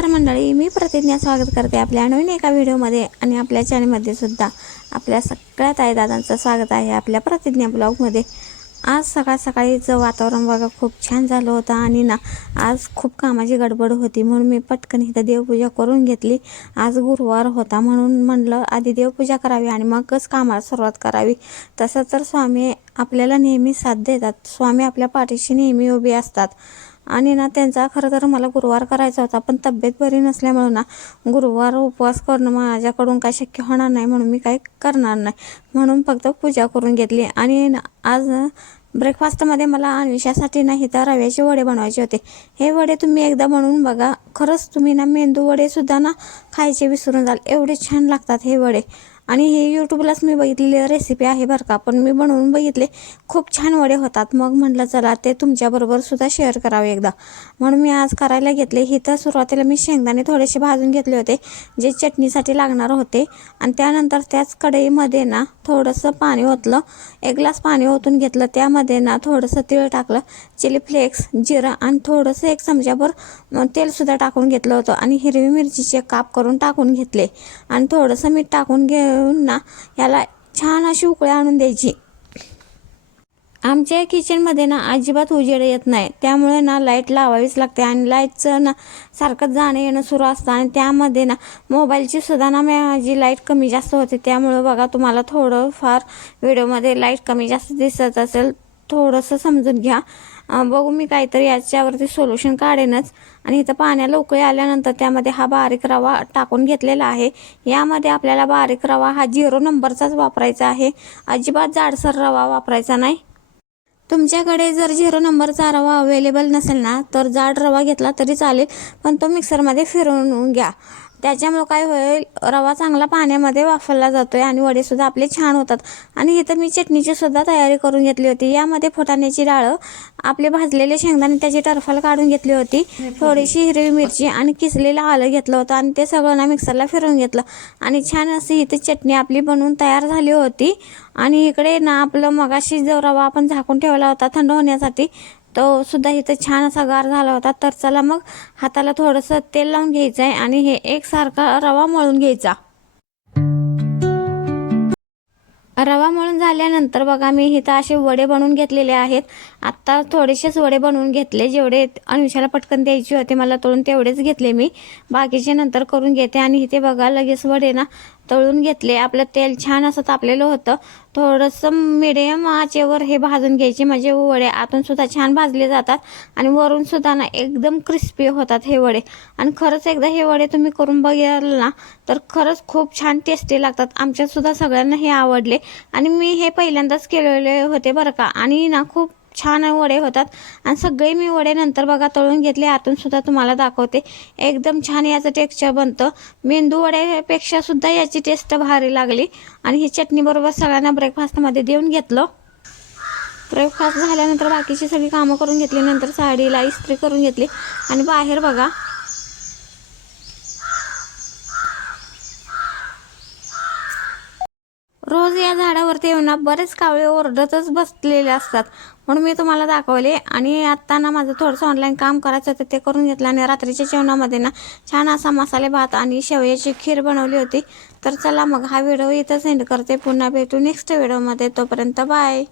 नमस्कार मंडळी, मी प्रतिज्ञा स्वागत करते आपल्या नवीन एका व्हिडिओमध्ये आणि आपल्या चॅनलमध्ये सुद्धा आपल्या सगळ्या ताई दादांचं स्वागत आहे आपल्या प्रतिज्ञा ब्लॉगमध्ये। आज सकाळचं वातावरण बघा खूप छान झालं होतं आणि ना आज खूप कामाची गडबड होती म्हणून मी पटकन इथं देवपूजा करून घेतली। आज गुरुवार होता म्हणून म्हणलं आधी देवपूजा करावी आणि मगच कामाला सुरुवात करावी। तसं तर स्वामी आपल्याला नेहमी साथ देतात, स्वामी आपल्या पाठीशी नेहमी उभे असतात आणि ना त्यांचा खरं तर मला गुरुवार करायचा होता पण तब्येत बरी नसल्यामुळे ना गुरुवार उपवास करणं माझ्याकडून काय शक्य होणार नाही म्हणून मी काही करणार नाही, म्हणून फक्त पूजा करून घेतली। आणि आज ब्रेकफास्टमध्ये मला अन्वेषासाठी नाही तर रव्याचे वडे बनवायचे होते। हे वडे तुम्ही एकदा बनवून बघा, खरंच तुम्ही ना मेंदू वडे सुद्धा ना खायचे विसरून जाल, एवढे छान लागतात हे वडे। आणि हे यूट्यूबलाच मी बघितलेली रेसिपी आहे बरं का, पण मी बनवून बघितले खूप छान वडे होतात। मग म्हटलं चला ते तुमच्याबरोबर सुद्धा शेअर करावे एकदा, म्हणून मी आज करायला घेतले। ही तर सुरुवातीला मी शेंगदाणे थोडेसे भाजून घेतले होते जे चटणीसाठी लागणार होते आणि त्यानंतर त्याच कढईमध्ये ना थोडंसं पाणी ओतलं, 1 ग्लास पाणी ओतून घेतलं। त्यामध्ये ना थोडंसं तीळ टाकलं, चिली फ्लेक्स, जिरं आणि थोडंसं 1 चमचाभर तेलसुद्धा टाकून घेतलं होतं आणि हिरवी मिरचीचे काप करून टाकून घेतले आणि थोडंसं मीठ टाकून घेऊन ना याला छान अशी उकळी आणून द्यायची। आमच्या किचनमध्ये ना अजिबात उजेड येत नाही, त्यामुळे ना लाईट लावावीच लागते आणि लाईटचं ना सारखं जाणं येणं सुरू असतं आणि त्यामध्ये ना मोबाईलची सुद्धा ना माझी लाईट कमी जास्त होते। त्यामुळे बघा तुम्हाला थोडं फार व्हिडिओमध्ये लाईट कमी जास्त दिसत असेल, थोडंसं समजून घ्या। बघू मी काहीतरी याच्यावरती सोल्युशन काढेनच। आणि इथं पाण्याला उकळी आल्यानंतर त्यामध्ये हा बारीक रवा टाकून घेतलेला आहे। यामध्ये आपल्याला बारीक रवा हा 0 नंबरचाच वापरायचा आहे, अजिबात जाडसर रवा वापरायचा नाही। तुमच्याकडे जर 0 नंबरचा रवा अवेलेबल नसेल ना तर जाड रवा घेतला तरी चालेल, पण तो मिक्सरमध्ये फिरवून घ्या, त्याच्यामुळे काय होईल रवा चांगला पाण्यामध्ये वाफरला जातोय आणि वडे सुद्धा आपले छान होतात। आणि इथं मी चटणीची सुद्धा तयारी करून घेतली होती। यामध्ये फुटाण्याची डाळ, आपले भाजलेले शेंगदाणे त्याची टरफल काढून घेतली होती, थोडीशी हिरवी मिरची आणि किसलेलं आलं घेतलं होतं आणि ते सगळं ना मिक्सरला फिरवून घेतलं आणि छान अशी इथे चटणी आपली बनवून तयार झाली होती। आणि इकडे ना आपलं मगाशी जो रवा आपण झाकून ठेवला होता थंड होण्यासाठी तो सुद्धा इथे छान असा गार झाला होता। तर चला मग हाताला थोडंसं तेल लावून घ्यायचं आहे आणि हे एकसारखा रवा मळून घ्यायचा। रवा मळून झाल्यानंतर बघा मी इथं असे वडे बनवून घेतलेले आहेत। आत्ता थोडेसेच वडे बनवून घेतले, जेवढे अन्वेषाला पटकन द्यायचे होते मला तळून तेवढेच घेतले मी, बाकीचे नंतर करून घेते। आणि इथे बघा लगेच वडे ना तळून घेतले। आपलं तेल छान असं तापलेलं होतं, थोडंसं मिडियम आचेवर हे भाजून घ्यायचे, म्हणजे वडे आतून सुद्धा छान भाजले जातात आणि वरून सुद्धा ना एकदम क्रिस्पी होतात हे वडे। आणि खरंच एकदा हे वडे तुम्ही करून बघाल ना तर खरंच खूप छान टेस्टी लागतात, आमच्या सुद्धा सगळ्यांना हे आवडले आणि मी हे पहिल्यांदाच केलेले होते बरं का। आणि ना खूप छान वडे होतात आणि सगळे मी वडे नंतर बघा तळून घेतले, आतून सुद्धा तुम्हाला दाखवते, एकदम छान याचं टेक्स्चर बनतं। मेंदू वड्यापेक्षा सुद्धा याची टेस्ट भारी लागली आणि ही चटणी बरोबर सगळ्यांना ब्रेकफास्टमध्ये देऊन घेतलं। ब्रेकफास्ट झाल्यानंतर बाकीची सगळी कामं करून घेतली, नंतर साडीला इस्त्री करून घेतली आणि बाहेर बघा रोज या झाडावरती येऊन ना बरेच कावळे ओरडतच बसलेले असतात, म्हणून मी तुम्हाला दाखवले। आणि आत्ता ना माझं थोडंसं ऑनलाईन काम करायचं होतं ते करून घेतलं आणि रात्रीच्या जेवणामध्ये ना छान असा मसाले भात आणि शेवयाची खीर बनवली होती। तर चला मग हा व्हिडिओ इथं सेंड करते, पुन्हा भेटू नेक्स्ट व्हिडिओमध्ये, तोपर्यंत बाय।